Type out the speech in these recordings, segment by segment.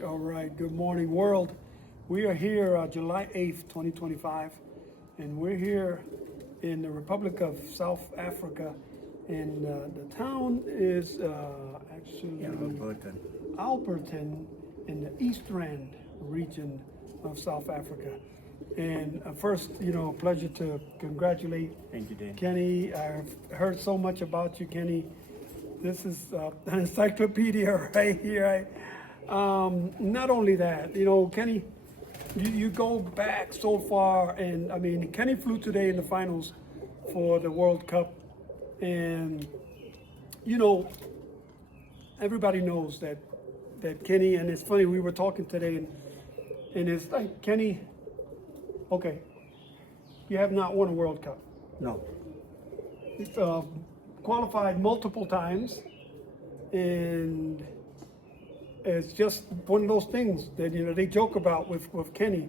all right. Good morning, world. We are here July 8th, 2025, and we're here in the Republic of South Africa. And the town is actually Alberton in the East Rand region of South Africa. And first, pleasure to congratulate Thank you, Dan. Kenny. I've heard so much about you, Kenny. This is an encyclopedia right here. Not only that, Kenny, you go back so far, and I mean, Kenny flew today in the finals for the World Cup, and everybody knows that Kenny, and it's funny, we were talking today, and it's like, Kenny, okay, you have not won a World Cup. No. It's qualified multiple times, and it's just one of those things that they joke about with Kenny.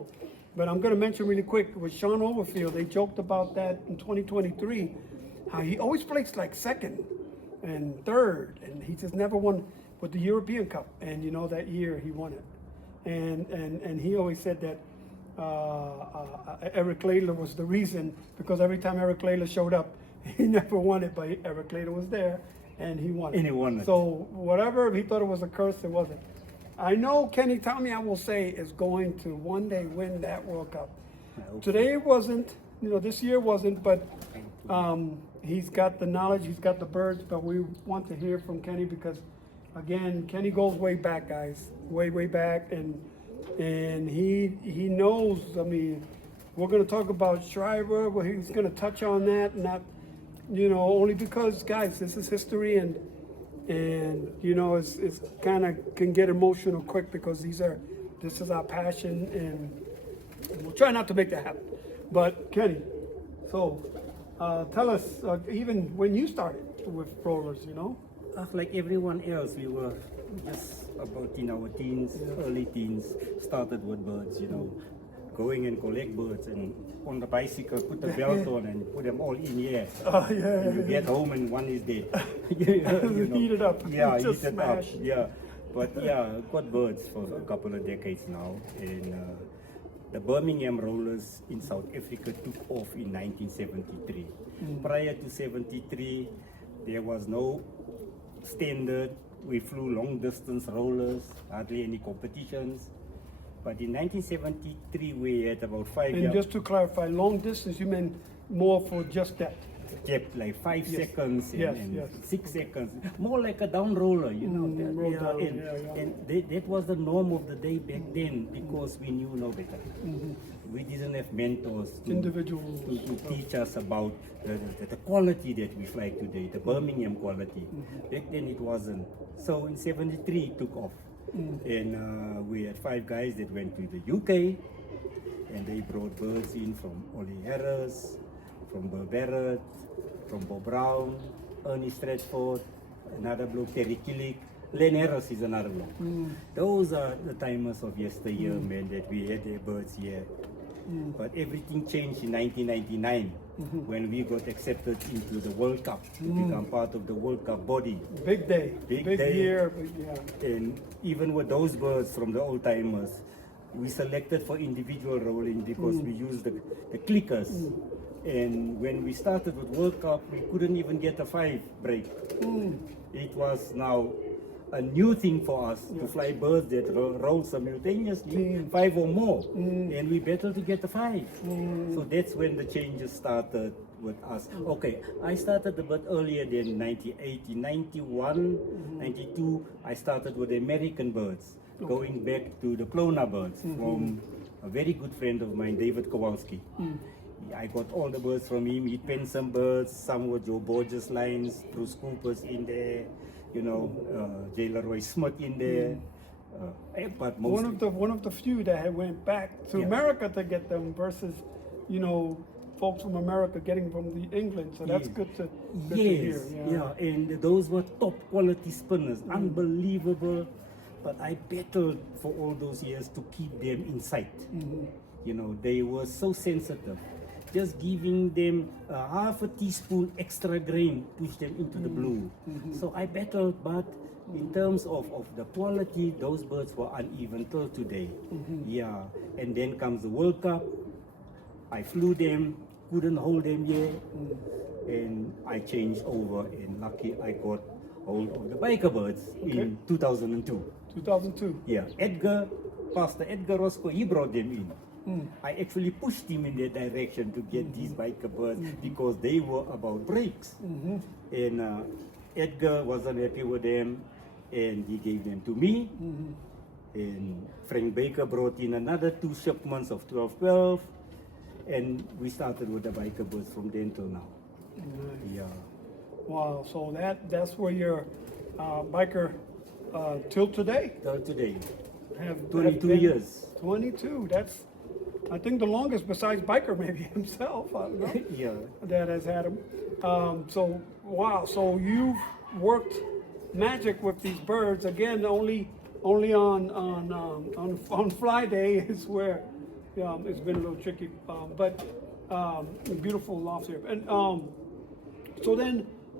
But I'm going to mention really quick with Sean Overfield. They joked about that in 2023, how he always placed like second and third, and he just never won with the European Cup. And that year he won it, and he always said that Eric Layla was the reason, because every time Eric Layla showed up, he never won it, but Eric Layla was there, and he won it. And he won it. So whatever, he thought it was a curse, it wasn't. I know Kenny Tommy, I will say, is going to one day win that World Cup. Today it wasn't, this year wasn't, but he's got the knowledge, he's got the birds, but we want to hear from Kenny because, again, Kenny goes way back, guys, way back, and he knows. I mean, we're going to talk about Shriver, but he's going to touch on that, not, only because, guys, this is history, and it's kind of can get emotional quick because this is our passion, and we'll try not to make that happen. But Kenny, so tell us, even when you started with rollers, Like everyone else, we were just about in our teens, early teens, started with birds, going and collect birds, and on the bicycle put the belt on and put them all in here. Oh yeah. You get home and one is dead. Heat it up. Yeah, just heat it smash. up. Yeah, but yeah, got birds for a couple of decades now, and the Birmingham rollers in South Africa took off in 1973. Prior to 73, there was no standard. We flew long distance rollers, hardly any competitions. But in 1973, we had about 5 years. And just to clarify, long distance, you meant more for just that? Kept like 5 seconds and yes. 6 seconds, more like a down roller, roll down, and that was the norm of the day back then, because we knew no better. We didn't have mentors to teach us about the quality that we fly today, the Birmingham quality. Back then it wasn't. So in 73 it took off. And we had 5 guys that went to the UK, and they brought birds in from Ollie Harris, from Burr Barrett, from Bob Brown, Ernie Stratford, another bloke, Terry Killick. Len Harris is another bloke. Those are the timers of yesteryear, man, that we had their birds here. But everything changed in 1999 when we got accepted into the World Cup to become part of the World Cup body. Big day, big day. year. And even with those birds from the old timers, we selected for individual rolling because we used the clickers. And when we started with World Cup, we couldn't even get a 5 break. It was now a new thing for us to fly birds that roll simultaneously, 5 or more, and we battled to get the 5. So that's when the changes started with us. Okay, I started a bit earlier than 98. In 91, 92, I started with the American birds, going back to the Clona birds from a very good friend of mine, David Kowalski. I got all the birds from him. He penned some birds, some were Joe Borges lines, Bruce Cooper's in there, J. Leroy Smith in there. But mostly one of the few that had went back to America to get them versus, folks from America getting from the England. So that's good to hear. And those were top quality spinners, unbelievable. But I battled for all those years to keep them in sight. They were so sensitive. Just giving them half a teaspoon extra grain, push them into the blue. So I battled, but in terms of the quality, those birds were uneven till today. Yeah, and then comes the World Cup. I flew them, couldn't hold them yet, and I changed over, and lucky I got hold of the biker birds in 2002. 2002. Yeah, Pastor Edgar Roscoe, he brought them in. I actually pushed him in that direction to get these biker birds because they were about brakes. And Edgar wasn't happy with them, and he gave them to me. And Frank Baker brought in another 2 shipments of 12, and we started with the biker birds from then till now. Nice. Yeah. Wow, so that's where your biker till today Till today, have 22 been. years. 22. That's, I think, the longest besides biker maybe himself. I don't know. Yeah. That has had him. So wow. So you've worked magic with these birds again. Only on fly day is where it's been a little tricky. But beautiful lofts here. And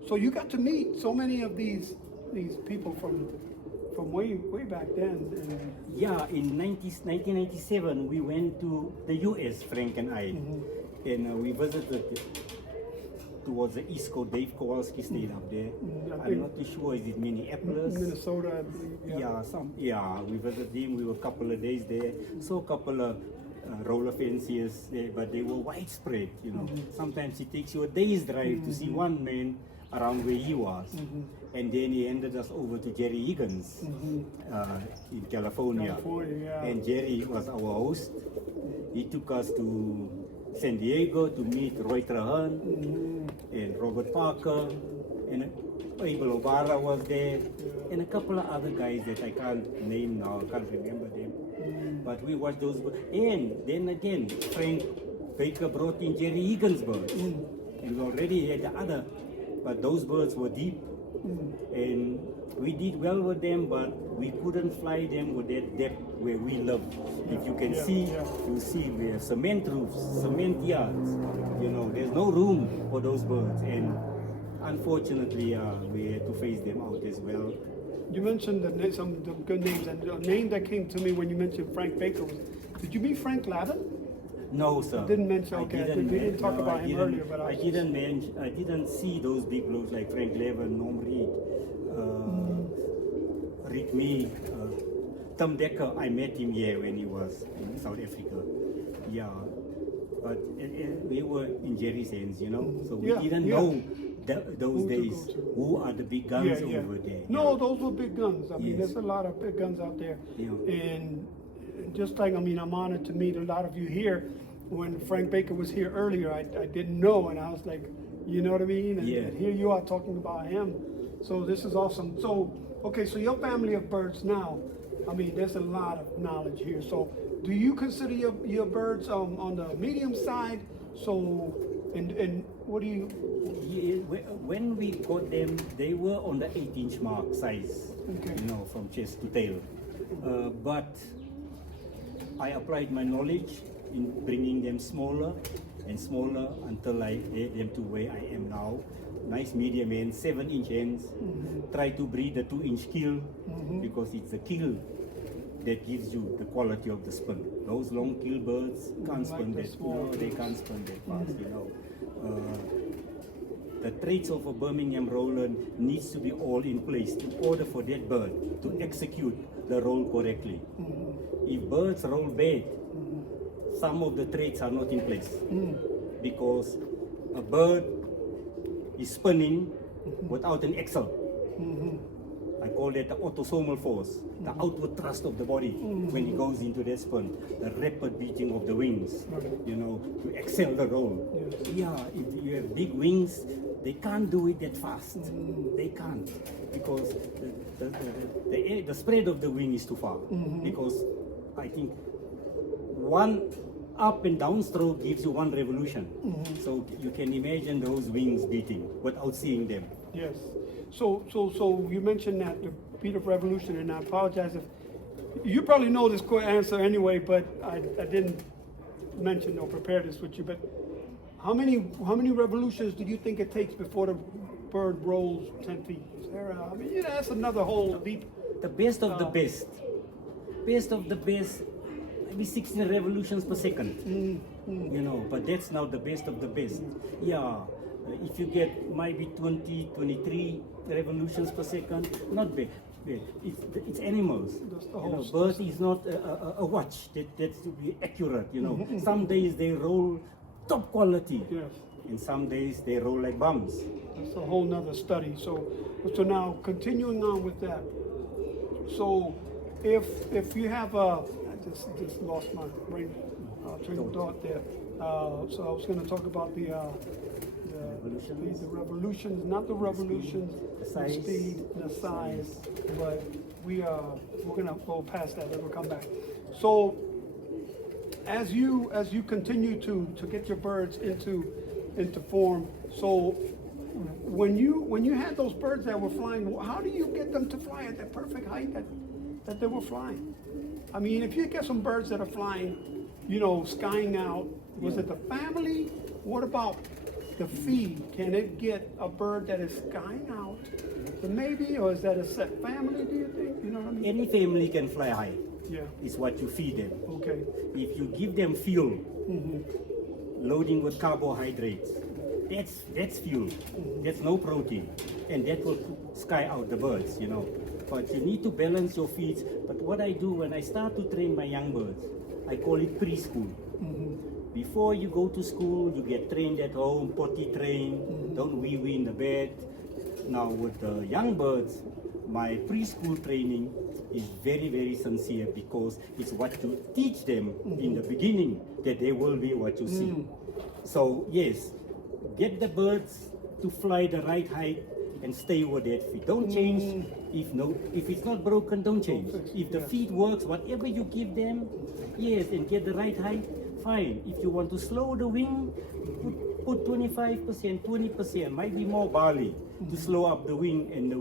so you got to meet so many of these people from way back then. And Yeah, in 1997 we went to the US, Frank and I, and we visited towards the East Coast. Dave Kowalski stayed up there. I I'm think not too sure, is it Minneapolis? Minnesota, I believe. Yeah, we visited him. We were a couple of days there. Saw a couple of roller fanciers there, but they were widespread. Sometimes it takes you a day's drive to see one man around where he was. And then he handed us over to Jerry Higgins in California. Yeah. And Jerry was our host. He took us to San Diego to meet Roy Trahan and Robert Parker, and Abel Obara was there, and a couple of other guys that I can't name now, I can't remember them. But we watched those birds. And then again, Frank Baker brought in Jerry Higgins birds. And we already had the other, but those birds were deep. And we did well with them, but we couldn't fly them with that depth where we live. If you can see, you see we have cement roofs, cement yards. There's no room for those birds. And unfortunately, we had to phase them out as well. You mentioned some of the good names, and the name that came to me when you mentioned Frank Baker was, did you meet Frank Lavin? No, sir. You didn't mention, okay. We didn't talk about him earlier, but I didn't see those big blokes like Frank Levin, Norm Reed, Rick Mee, Tom Decker. I met him here when he was in South Africa. Yeah, but we were in Jerry's hands, so we didn't know those days who are the big guns over there. No, those were big guns. I mean, Yes. there's a lot of big guns out there. Yeah. And just like, I'm honored to meet a lot of you here. When Frank Baker was here earlier, I didn't know, and I was like, you know what I mean? And here you are talking about him. So this is awesome. So, okay, so your family of birds now, there's a lot of knowledge here. So do you consider your birds on the medium side? So, and what do you? Yeah, when we got them, they were on the 8-inch mark size, Okay. from chest to tail. But I applied my knowledge in bringing them smaller and smaller until I had them to where I am now. Nice medium ends, 7-inch ends. Try to breed a 2-inch kill because it's the kill that gives you the quality of the spin. Those long kill birds can't spin that. They can't spin that fast. The traits of a Birmingham roller needs to be all in place in order for that bird to execute the roll correctly. If birds roll bad, some of the traits are not in place because a bird is spinning without an axle. I call that the autosomal force, the outward thrust of the body when it goes into that spin, the rapid beating of the wings, to excel the roll. Yeah, if you have big wings, they can't do it that fast. They can't because the spread of the wing is too far. Because I think one up and down stroke gives you one revolution. So you can imagine those wings beating without seeing them. Yes. So you mentioned that the beat of revolution, and I apologize if you probably know this answer anyway, but I didn't mention or prepare this with you. But how many revolutions do you think it takes before the bird rolls 10 feet? Is there, I mean, yeah, that's another whole deep. The best of the best. Best of the best, maybe 16 revolutions per second. You know, but that's not the best of the best. Yeah, if you get maybe 20, 23 revolutions per second, not bad. It's animals. That's the You whole know, birds is not a watch. That's to be accurate. You know, some days they roll top quality, Yes. and some days they roll like bums. That's a whole nother study. So now continuing on with that. So if you have I just lost my brain train of thought there. So I was going to talk about the Revolutions. the revolutions, not the revolutions, the size. speed, the size, but we're gonna go past that and we'll come back. So as you continue to get your birds into form, so when you had those birds that were flying, how do you get them to fly at that perfect height that they were flying? I mean, if you get some birds that are flying, you know, skying out, was it the family? What about the feed? Can it get a bird that is skying out, maybe, or is that a set family, do you think? You know what I mean? Any family can fly high. Yeah, It's what you feed them. okay. If you give them fuel, loading with carbohydrates, that's fuel. That's no protein, and that will sky out the birds, you know. But you need to balance your feeds. But what I do when I start to train my young birds, I call it preschool. Before you go to school, you get trained at home, potty trained, don't wee-wee in the bed. Now with the young birds, my preschool training is very, very sincere because it's what you teach them in the beginning that they will be what you see. So yes, get the birds to fly the right height and stay with that feet. Don't change. If it's not broken, don't change. If the feet works, whatever you give them, yes, and get the right height, fine. If you want to slow the wing, put 25%, 20%, might be more barley to slow up the wing and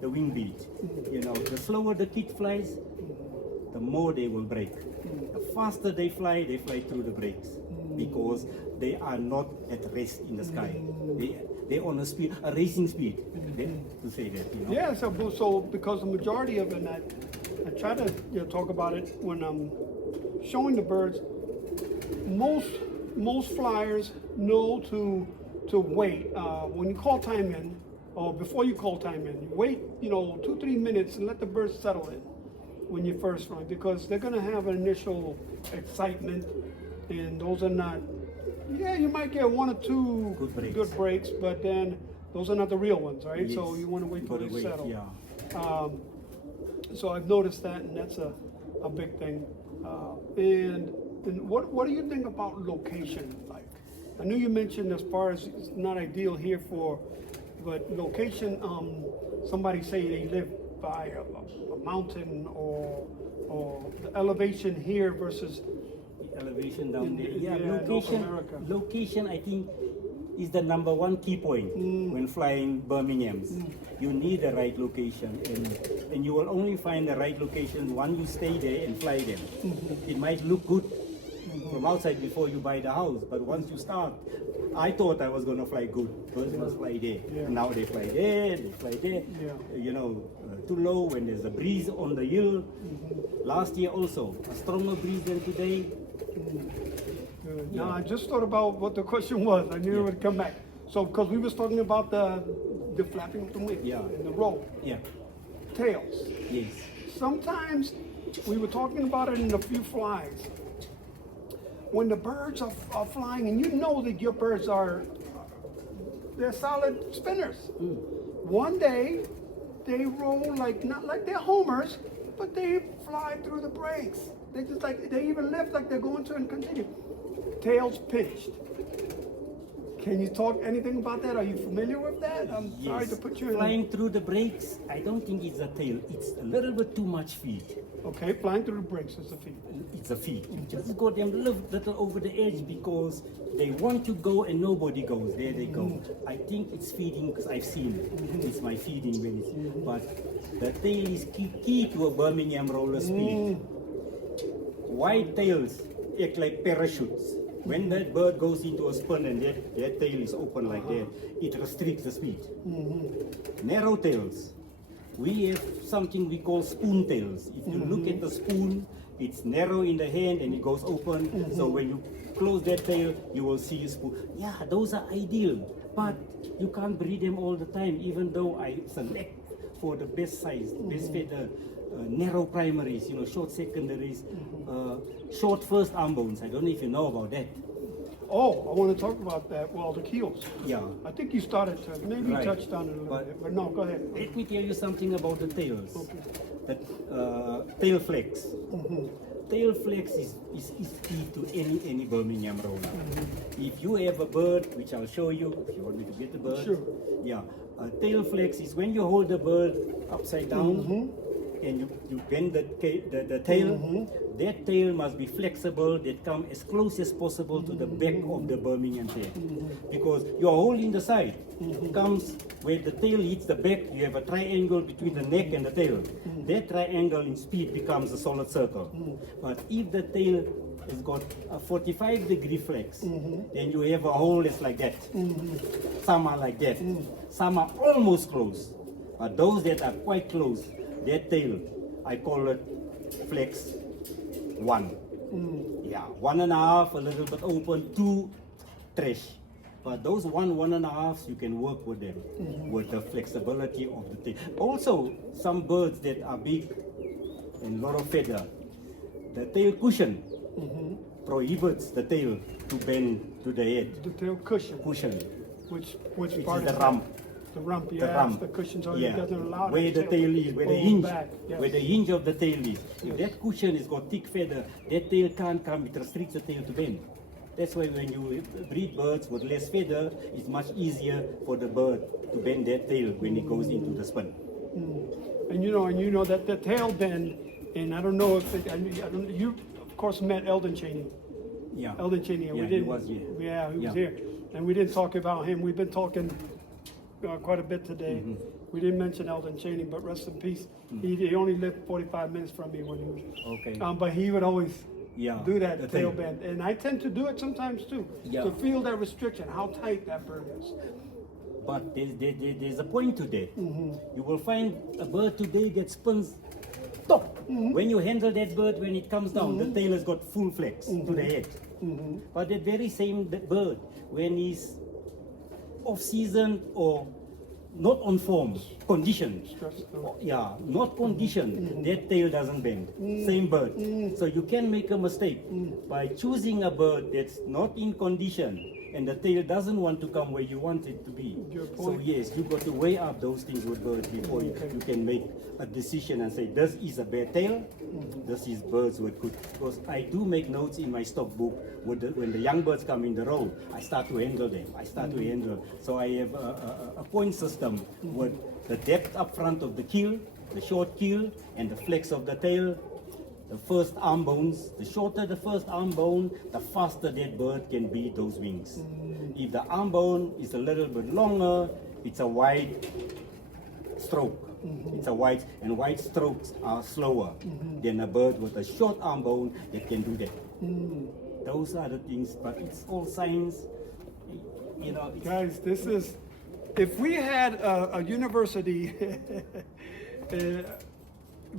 the wing beat. You know, the slower the kid flies, the more they will break. The faster they fly through the breaks because they are not at rest in the sky. They're on a racing speed, to say that, you know. Yeah, so because the majority of it, and I try to talk about it when I'm showing the birds. Most flyers know to wait when you call time in, or before you call time in. You wait, 2-3 minutes and let the birds settle in when you first fly, because they're gonna have an initial excitement, and those are not. Yeah, you might get 1 or 2 good breaks, but then those are not the real ones, right? Yes. So you want to wait till they settle. Yeah. So I've noticed that, and that's a big thing. And what do you think about location? Like, I know you mentioned as far as it's not ideal here but location. Somebody say they live by a mountain, or the elevation here versus Elevation down there. Yeah, North America. location I think is the number one key point when flying Birminghams. You need the right location, and you will only find the right location when you stay there and fly them. It might look good from outside before you buy the house, but once you start, I thought I was going to fly good. Birds must fly there. Yeah. Now they fly there, they fly there. Yeah. Too low when there's a breeze on the hill. Last year also, a stronger breeze than today. Good. Now, I just thought about what the question was. I knew it would come back. So, because we was talking about the flapping of the wings, and the roll, Yeah. tails. Yes. Sometimes we were talking about it in a few flies. When the birds are flying, and you know that your birds they're solid spinners. One day they roll not like they're homers, but they fly through the brakes. They just they even lift like they're going to and continue. Tails pinched. Can you talk anything about that? Are you familiar with that? I'm sorry to put you in. Flying through the brakes, I don't think it's a tail. It's a little bit too much feed. Okay, flying through the brakes is a feed. It's a feed. You just got them little over the edge because they want to go and nobody goes. There they go. I think it's feeding because I've seen it. It's my feeding when it's. But the tail is key to a Birmingham roller speed. Wide tails act like parachutes. When that bird goes into a spin and that tail is open like that, it restricts the speed. Narrow tails, we have something we call spoon tails. If you look at the spoon, it's narrow in the hand and it goes open. So when you close that tail, you will see a spoon. Yeah, those are ideal, but you can't breed them all the time, even though I select for the best size, best feather, narrow primaries, short secondaries, short first arm bones. I don't know if you know about that. Oh, I want to talk about that. Well, the keels. Yeah. I think you started to, maybe you Right. touched on it a little bit, but no, go ahead. Let me tell you something about the tails. Okay. The tail flex. Tail flex is key to any Birmingham roller. If you have a bird, which I'll show you, if you want me to get the bird. Sure. Yeah. Tail flex is when you hold the bird upside down and you bend the tail. That tail must be flexible, that come as close as possible to the back of the Birmingham tail. Because you're holding the side. Comes where the tail hits the back, you have a triangle between the neck and the tail. That triangle in speed becomes a solid circle. But if the tail has got a 45-degree flex, then you have a hole that's like that. Some are like that. Some are almost close. But those that are quite close, that tail, I call it flex 1. Yeah, 1.5, a little bit open, 2, trash. But those 1.5, you can work with them, with the flexibility of the tail. Also, some birds that are big and a lot of feather, the tail cushion prohibits the tail to bend to the head. The tail cushion. Which It part is the is rump. that? The rump, The yeah. rump. The cushion, so Yeah. it doesn't allow Where the tail is, where the pull hinge, back, yes. where the hinge of the tail is. If that cushion has got thick feather, that tail can't come. It restricts the tail to bend. That's why when you breed birds with less feather, it's much easier for the bird to bend that tail when it goes into the spin. And you know that the tail bend, and I don't know if it, I don't, you of course met Eldon Cheney. Yeah. Eldon Cheney, and Yeah, we he didn't. was here. Yeah, he was Yeah. here, and we didn't talk about him. We've been talking quite a bit today. We didn't mention Eldon Cheney, but rest in peace. He only lived 45 minutes from me when he was. Okay. But he would always Yeah, do that the tail tail. bend, and I tend to do it sometimes too, Yeah. to feel that restriction, how tight that bird is. But there's a point to that. You will find a bird today that spins top. When you handle that bird, when it comes down, the tail has got full flex to the head. But that very same bird, when he's off season or not on form, conditioned. Yeah, not conditioned, that tail doesn't bend. Same bird. So you can make a mistake by choosing a bird that's not in condition and the tail doesn't want to come where you want it to be. Your So point. yes, you've got to weigh up those things with birds before you can make a decision and say, this is a bad tail, this is birds with good. Because I do make notes in my stock book when the young birds come in the row, I start to handle them. So I have a point system with the depth up front of the keel, the short keel, and the flex of the tail. The first arm bones, the shorter the first arm bone, the faster that bird can beat those wings. If the arm bone is a little bit longer, it's a wide stroke. It's a wide, and wide strokes are slower than a bird with a short arm bone that can do that. Those are the things, but it's all science. It's, Guys, this is, if we had a university,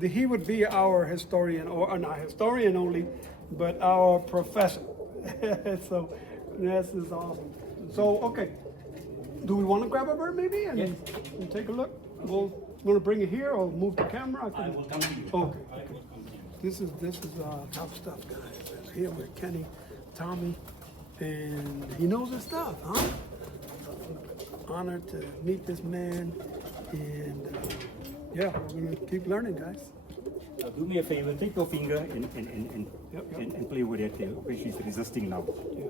he would be our historian, or not historian only, but our professor. So this is awesome. So, okay, do we want to grab a bird maybe and, Yes. and take a look? We're going to bring it here or move the camera? I will come to you. Okay. I will come to you. This is top stuff, guys. Here with Kenny, Tommy, and he knows his stuff, huh? Honored to meet this man, and yeah, we're gonna keep learning, guys. Do me a favor, take your finger and Yep. and play with that tail. Okay, she's resisting now. Yeah.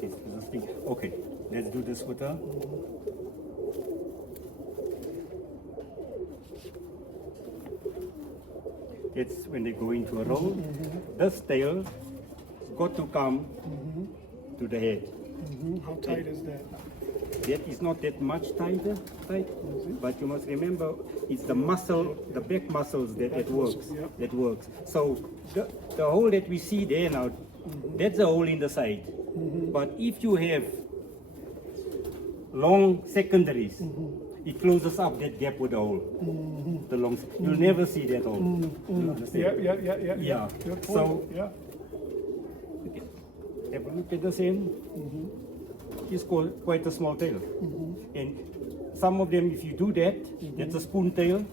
She's resisting. Okay, let's do this with her. It's when they go into a row. This tail has got to come to the head. How tight is that? that is not that much tight, but you must remember it's the muscle, the back muscles that works. Yep. That works. So the hole that we see there now, that's a hole in the side. But if you have long secondaries, it closes up that gap with the hole. The long, you'll never see that hole. You understand? Yeah. Good point. So yeah. have a look at this end. It's quite a small tail. And some of them, if you do that, that's a spoon tail.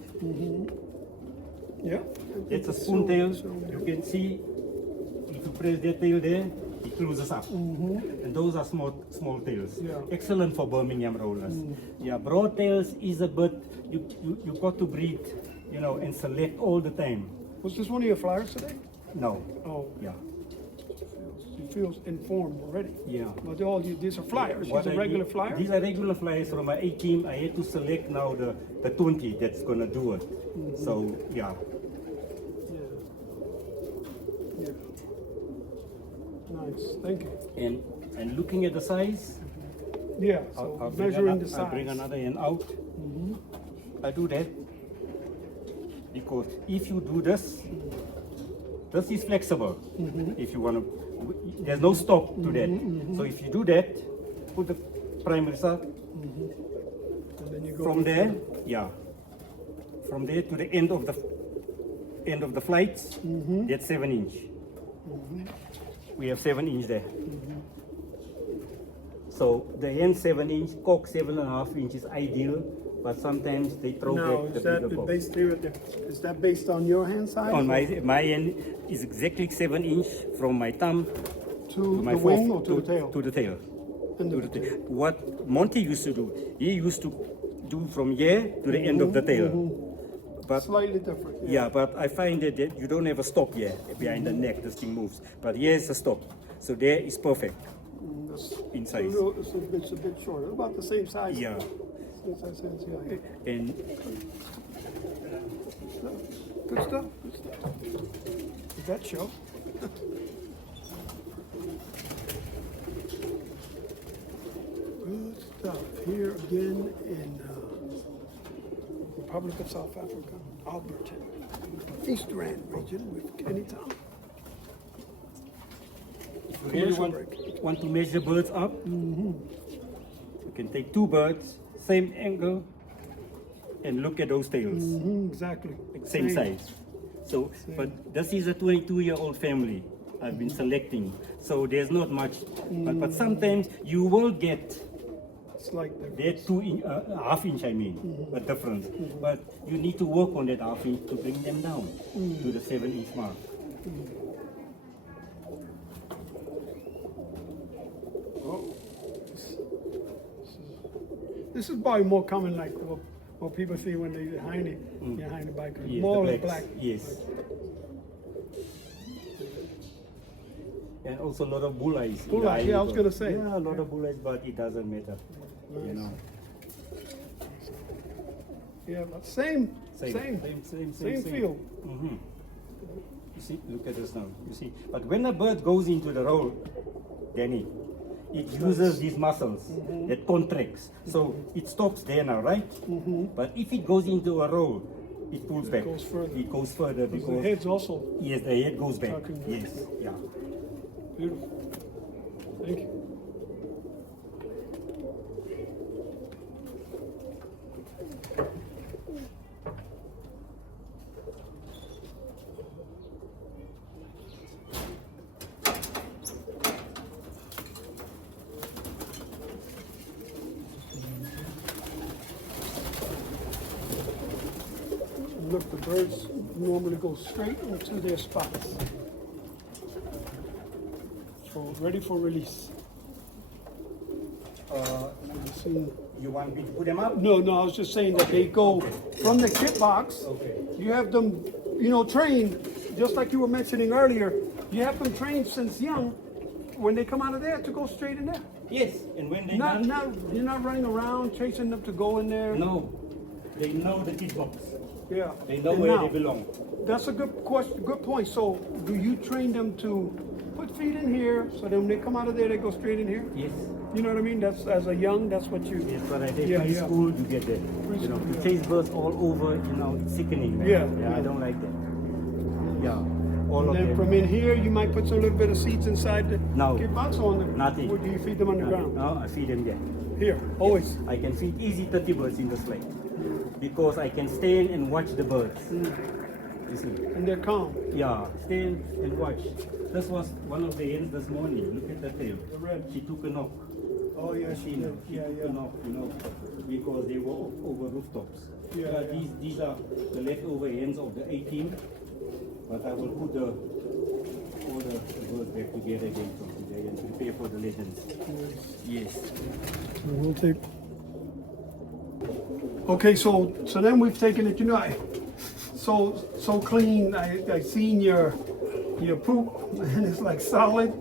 Yeah. That's a spoon tail. You can see, if you press that tail there, it closes up. And those are small tails. Yeah. Excellent for Birmingham rollers. Yeah, broad tails is a bit, you got to breed, you know, and select all the time. Was this one of your flyers today? No. Oh, Yeah. he feels informed already. Yeah. But these are flyers. What These are I regular did- flyers? These are regular flyers from my A team. I had to select now the 20 that's gonna do it. So yeah. Yeah. Nice, thank you. And looking at the size, Yeah, so I'll bring measuring ano- the I'll bring size. another end out. I do that because if you do this, this is flexible. If you want to, there's no stop to that. So if you do that, put the primary up. And then you go From with there, yeah. From there to the end of the flights, that's 7 inch. We have 7 inch there. So the end 7 inch, cock 7.5 inch is ideal, but sometimes they throw Now, back is the that bigger the box. base theory? Is that based on your hand size? On my end is exactly 7 inch from my thumb to my the wing or to the tail? To the tail. And To the the tail. What Monty used to do, he used to do from here to the end of the tail. But Slightly different. yeah, but I find that you don't have a stop here behind the neck. This thing moves, but here's a stop. So there is perfect That's- in size. It's a bit shorter, about the same size. Yeah, Same size, yeah. and Good stuff. Good stuff. Did that show? Good stuff. Here again in Republic of South Africa, Alberton, East Rand region with Kenny Tom. if you really want to measure birds up, you can take 2 birds, same angle, and look at those tails, Exactly. same size. So, but this is a 22-year-old family I've been selecting, so there's not much. But sometimes you will get It's like the they're 1/2 inch, I mean, a difference. But you need to work on that 1/2 inch to bring them down to the 7 inch mark. This is probably more common, like what people see when they behind the bikers. Yes, More the like blacks, black. yes. And also a lot of bull eyes. in Bull the eyes, yeah, I was eye gonna bird. say. Yeah, a lot of bull eyes, but it doesn't matter. You know. Yeah, but same Same feel. You see, look at this now. You see, but when a bird goes into the roll, Danny, it uses these muscles that contracts. So it stops there now, right? But if it goes into a roll, it pulls back. goes further. It goes further Because because the head's also yes, the head goes back. Tucking back. Yes, yeah. beautiful. Thank you. Look, the birds normally go straight into their spots. So ready for release. You see- You want me to put them up? No, I was just saying that they go from the kit box. Okay. You have them, trained, just like you were mentioning earlier. You have them trained since young, when they come out of there, to go straight in there. Yes, and when they Not, you're not running around chasing them to go in there. no, they know the kit box. Yeah. They know And where now, they belong. That's a good question, good point. So, do you train them to put feed in here, so then when they come out of there, they go straight in here. Yes. You know what I mean? That's as a young, that's what you. That's what I did. Yeah, Preschool, you get that. You know, Preschool, to chase birds all over, you know, it's sickening. Man. Yeah. I don't like that. Yeah. All of And then them. from in here, you might put some little bit of seeds inside the No. kid box on the. Nothing. Or do you feed them on the ground? No, I feed them there. Here, always. I can feed easy 30 birds in the slide because I can stand and watch the birds. You see? And they're calm. Yeah, stand and watch. This was one of the hens this morning. Look at the tail. The red. She took a knock. Oh yeah, she did. She Yeah, took yeah. a knock, you know, because they were over rooftops. Yeah, yeah. These are the leftover hens of the 18, but I will put all the birds back together again from today and prepare for the legends. Yes. So we'll take. Okay, so then we've taken it. You know, so clean. I seen your poop, and it's like solid,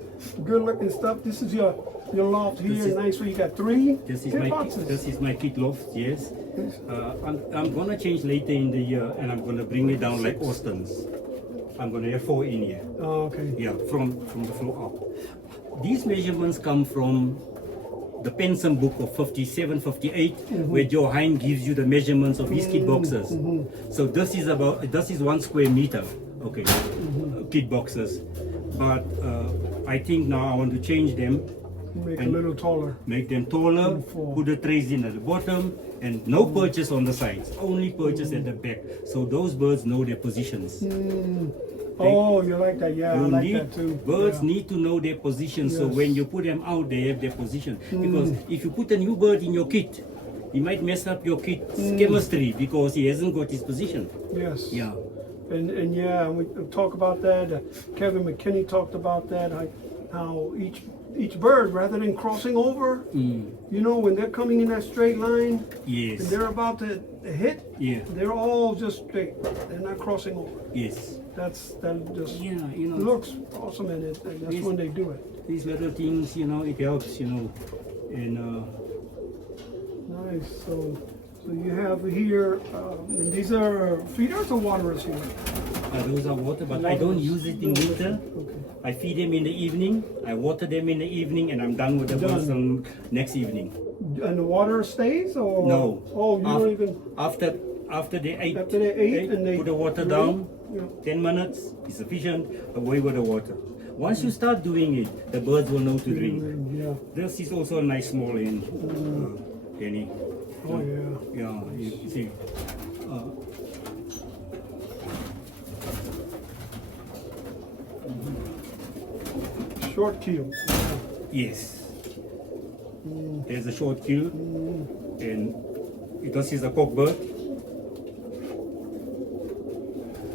good looking stuff. This is your loft here, nice. So you got 3 This is kit my boxes. this is my kit loft. Yes. I'm gonna change later in the year, and I'm gonna bring it down like Austin's. I'm gonna have 4 in here. Oh, okay. Yeah, from the floor up. These measurements come from the Pensum book of 57, 58, where Joe Hein gives you the measurements of his kit boxes. So this is 1 square meter, okay, kit boxes. But I think now I want to change them, Make a little taller. make them taller, put the trays in at the bottom, and no perches on the sides, only perches at the back. So those birds know their positions. Oh, you like that? Yeah, I You like need, that too. birds Yeah. need to know their position, so Yes. when you put them out, they have their position. Because if you put a new bird in your kit, he might mess up your kit's chemistry because he hasn't got his position. Yes. Yeah. And yeah, we talk about that. Kevin McKinney talked about that. How each bird, rather than crossing over, you know, when they're coming in that straight line, Yes. and they're about to hit, Yeah. they're all just straight. They're not crossing over. Yes. That just Yeah, you know, looks awesome, and that's Yes. when they do it. these little things, you know, it helps, you know, and Nice. So you have here, and these are feeders or waterers here. those are water, but I don't use it in winter. Okay. I feed them in the evening. I water them in the evening, and I'm done with the birds on next evening. And the water stays, or No. Oh, you don't even. After they ate, After they ate and they put the water drink? down. Yeah. 10 minutes is sufficient. Away with the water. Once you start doing it, the birds will know to drink. Yeah. This is also a nice small hen, Kenny. Oh yeah. Yeah, you see. Short keels. Yes. There's a short kill, and this is a cock bird.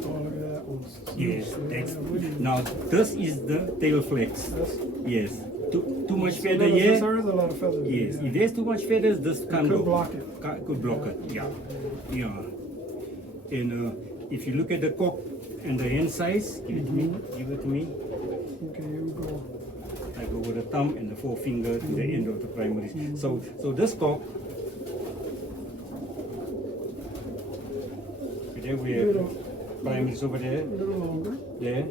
Oh, look at that one. Yes, that's what do you- now this is the tail flex. That's- Yes, too much So feather there's- here. There is a lot of feathers. Yes, Yeah. if there's too much feathers, this can't could go. block it. Could block it. Yeah, yeah. And if you look at the cock and the hen size, give it to me. Give it to me. Okay, here we go. I go with the thumb and the forefinger to the end of the primary. So this cock. There we have Little- primaries over there. A little longer. There.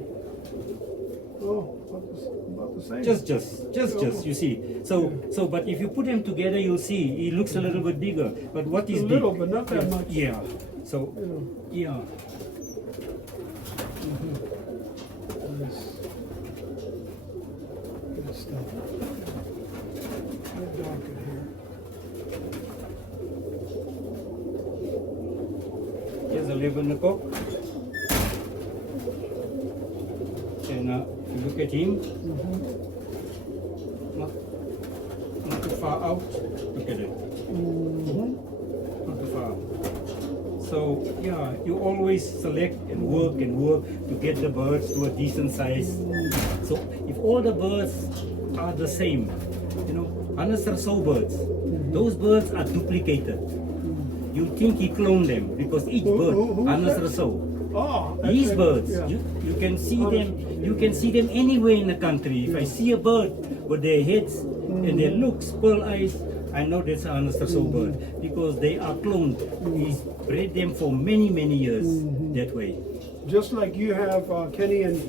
Oh, about the same. Just, you see. So, but if you put them together, you'll see it looks a little bit bigger. But what is a big? little, but not that much. Yeah. So, You know. yeah. Nice. Good stuff. Good dark in here. Here's a live in the cock. And if you look at him, not too far out. Look at it. Not too far out. So yeah, you always select and work to get the birds to a decent size. So if all the birds are the same, you know, hundreds or so birds, those birds are duplicated. You think he cloned them because each bird, who is hundreds that? or so. Oh, These birds, yeah. you can see them. You can see them anywhere in the country. If I see a bird with their heads and their looks, pearl eyes, I know that's a honest or so bird because they are cloned. He's bred them for many years that way. Just like you have Kenny and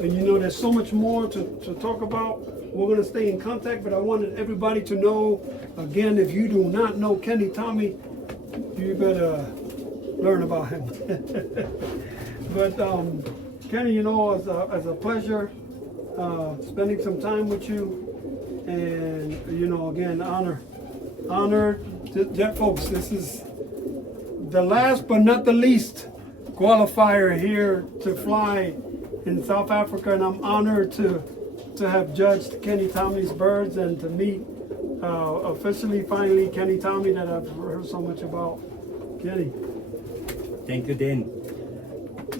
And you know, there's so much more to talk about. We're going to stay in contact, but I wanted everybody to know, again, if you do not know Kenny Tommy, you better learn about him. But Kenny, you know, it's a pleasure spending some time with you. And, you know, again, honor. Folks, this is the last but not the least qualifier here to fly in South Africa, and I'm honored to have judged Kenny Tommy's birds and to meet officially, finally, Kenny Tommy that I've heard so much about. Kenny. Thank you, Dan.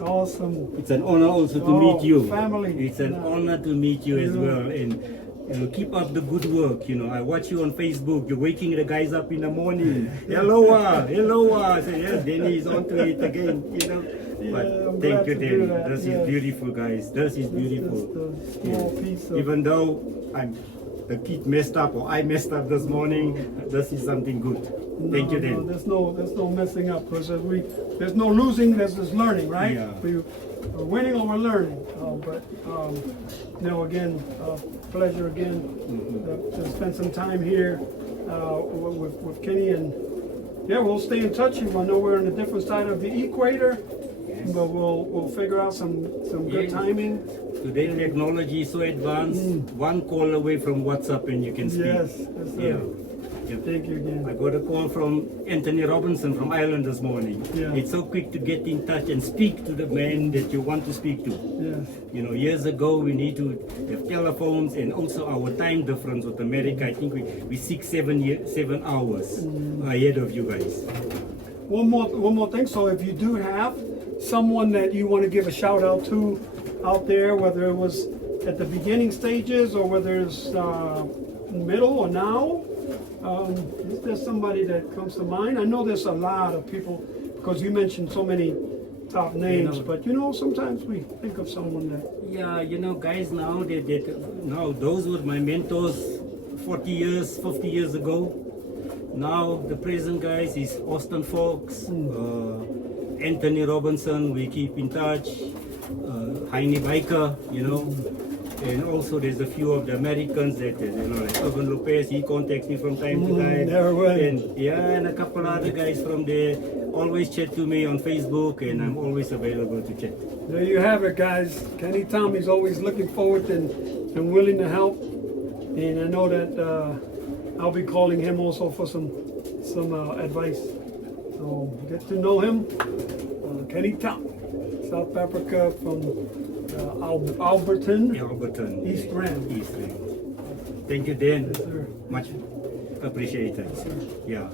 Awesome. It's an honor also to meet you. Family. It's an honor to meet you as well. And you know, keep up the good work. You know, I watch you on Facebook. You're waking the guys up in the morning. Hello, hello. I say, yes, Danny is onto it again. You know. But thank you, Danny. This is beautiful, guys. This is beautiful. Just a small piece of, even though the kid messed up or I messed up this morning, this is something good. Thank you, Dan. There's no messing up, because there's no losing. There's just learning, right? Yeah. We're winning or we're learning. You know, again, pleasure again to spend some time here with Kenny, and yeah, we'll stay in touch. I know we're on a different side of the equator, but we'll figure out some good timing. Today technology is so advanced. One call away from WhatsApp and you can speak. Yes, sir. Yeah. Thank you again. I got a call from Anthony Robinson from Ireland this morning. Yeah. It's so quick to get in touch and speak to the man that you want to speak to. Yes. You know, years ago we need to have telephones, and also our time difference with America. I think we 7 hours ahead of you guys. One more thing. So if you do have someone that you want to give a shout out to out there, whether it was at the beginning stages or whether it's middle or now, is there somebody that comes to mind? I know there's a lot of people, because you mentioned so many top names, but you know, sometimes we think of someone that. Yeah, you know, guys now, now those were my mentors 40 years, 50 years ago. Now the present guys is Austin Fox, Anthony Robinson, we keep in touch, Heine Biker, you know. And also there's a few of the Americans that, you know, like Urban Lopez, he contacts me from time to time. And a couple other guys from there always chat to me on Facebook, and I'm always available to chat. There you have it, guys. Kenny Tommy's always looking forward and willing to help. And I know that I'll be calling him also for some advice. So get to know him. Kenny Tommy, South Africa, from Alberton, East Rand. East Rand. Thank you, Dan. Yes, sir. Much appreciated. Yes, sir. Yeah.